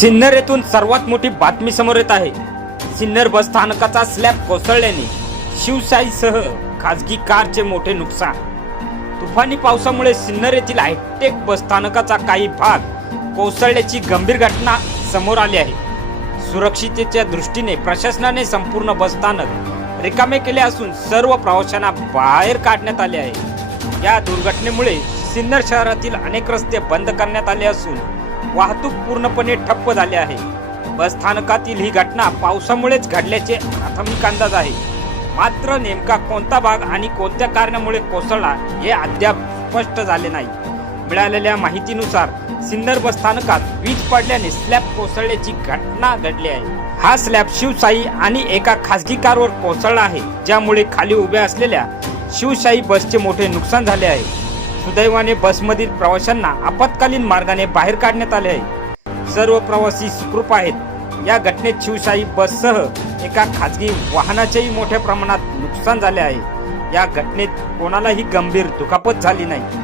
सिन्नर येथून सर्वात मोठी बातमी समोर येत आहे। सिन्नर बस स्थानकाचा स्लॅब कोसळल्याने शिवशाहीसह खासगी कारचे मोठे नुकसान। तुफानी पावसामुळे सिन्नर येथील हायटेक बस स्थानकाचा काही भाग कोसळल्याची गंभीर घटना समोर आली आहे। सुरक्षिततेच्या दृष्टीने प्रशासनाने संपूर्ण बस स्थानक रिकामे केले असून सर्व प्रवाशांना बाहेर काढण्यात आले आहे। या दुर्घटनेमुळे सिन्नर शहरातील अनेक रस्ते बंद करण्यात आले असून वाहतूक पूर्णपणे ठप्प झाली आहे। बस स्थानकातील ही घटना पावसामुळेच घडल्याचे प्राथमिक अंदाज आहे। मात्र नेमका कोणता भाग आणि कोणत्या कारणामुळे कोसळला हे अद्याप स्पष्ट झाले नाही। मिळालेल्या माहितीनुसार सिन्नर बस स्थानकात वीज पडल्याने स्लॅब कोसळल्याची घटना घडली आहे। हा स्लॅब शिवशाही आणि एका खासगी कारवर कोसळला आहे, ज्यामुळे खाली उभ्या असलेल्या शिवशाही बसचे मोठे नुकसान झाले आहे। सुदैवाने बसमधील प्रवाशांना आपत्कालीन मार्गाने बाहेर काढण्यात आले आहे। सर्व प्रवासी सुखरूप आहेत। या घटनेत शिवशाही बससह एका खासगी वाहनाचेही मोठ्या प्रमाणात नुकसान झाले आहे। या घटनेत कोणालाही गंभीर दुखापत झाली नाही।